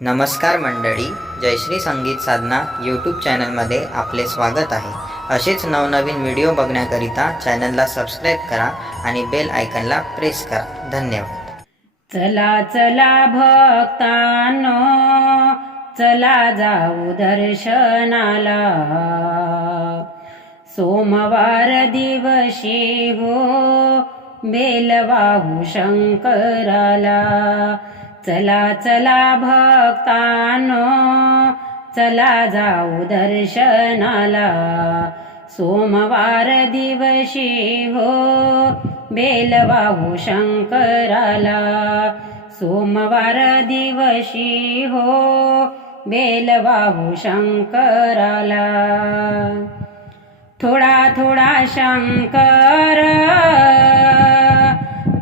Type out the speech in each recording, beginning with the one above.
नमस्कार मंडळी, जयश्री संगीत साधना यूट्यूब चॅनलमध्ये आपले स्वागत आहे। असेच नवनवीन व्हिडिओ बघण्याकरिता चॅनलला सबस्क्राईब करा आणि बेल आयकॉनला प्रेस करा। धन्यवाद। चला चला भक्तांनो, चला जाऊ दर्शनाला। सोमवार दिवशी हो बेल वाहू शंकराला। चला चला भक्तांनो, चला जाऊ दर्शनाला। सोमवार दिवशी हो बेल वाहू शंकराला। सोमवार दिवशी हो बेल वाहू शंकराला। थोडा थोडा शंकर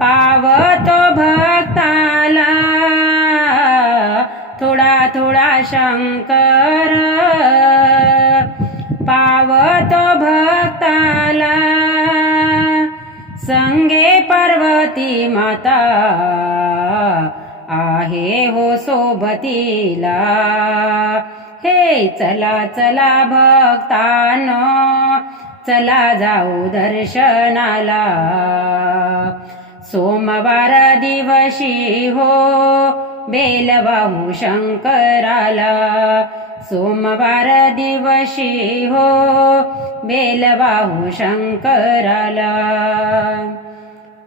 पावतो भक्ताला। थोडा थोडा शंकर पावतो भक्ताला। संगे पार्वती माता आहे हो सोबतीला। हे चला चला भक्तांनो, चला जाऊ दर्शनाला। सोमवार दिवशी हो बेल वाहू शंकराला। सोमवार दिवशी हो बेल वाहू शंकराला।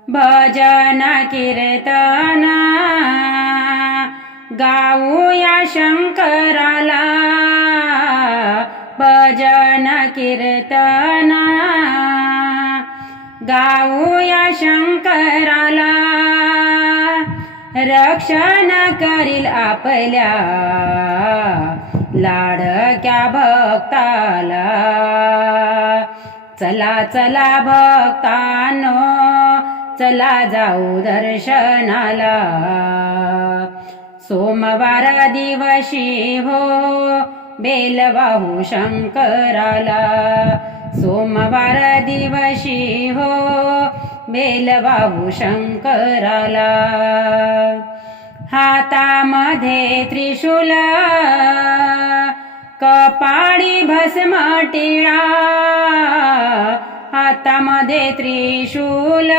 भजन कीर्तन गाऊया शंकराला। भजन कीर्तन गाऊया शंकराला। रक्षण करील आपल्या लाडक्या भक्ताला। चला चला भक्तांनो, चला जाऊ दर्शनाला। सोमवार दिवशी हो बेल वाहू शंकराला। सोमवार दिवशी हो बेल वाहू शंकराला। हातामध्ये त्रिशूल कपाळी भस्म टिळा। हातामध्ये त्रिशूल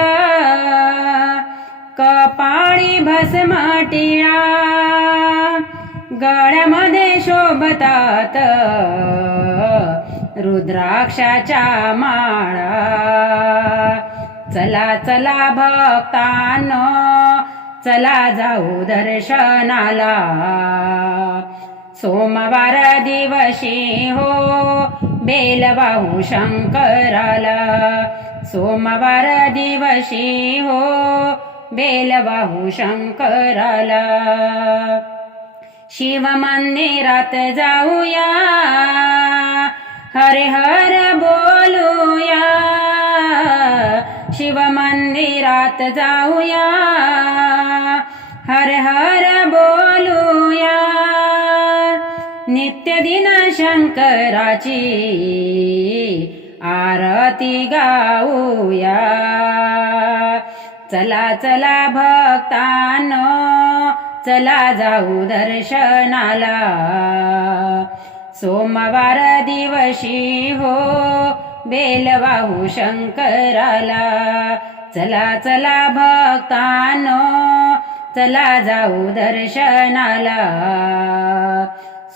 कपाळी भस्म टिळा। गळ्यामध्ये शोभतात रुद्राक्षाच्या माळा। चला चला भक्तांनो, चला जाऊ दर्शनाला। सोमवार दिवशी हो बेल वाहू शंकराला। सोमवार दिवशी हो बेल वाहू शंकराला। शिव मंदिरात जाऊया, हरे हर बोलूया। शिव मंदिरात जाऊया, हर हर बोलूया। नित्य दिन शंकराची आरती गाऊया। चला चला भक्तांनो, चला जाऊ दर्शनाला। सोमवार दिवशी हो बेल वाहू शंकराला। चला चला भक्तांनो, चला जाऊ दर्शनाला।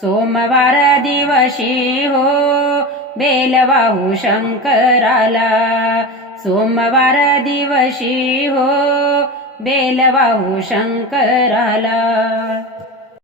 सोमवार दिवशी हो बेल वाहू शंकराला। सोमवार दिवशी हो बेल वाहू शंकराला।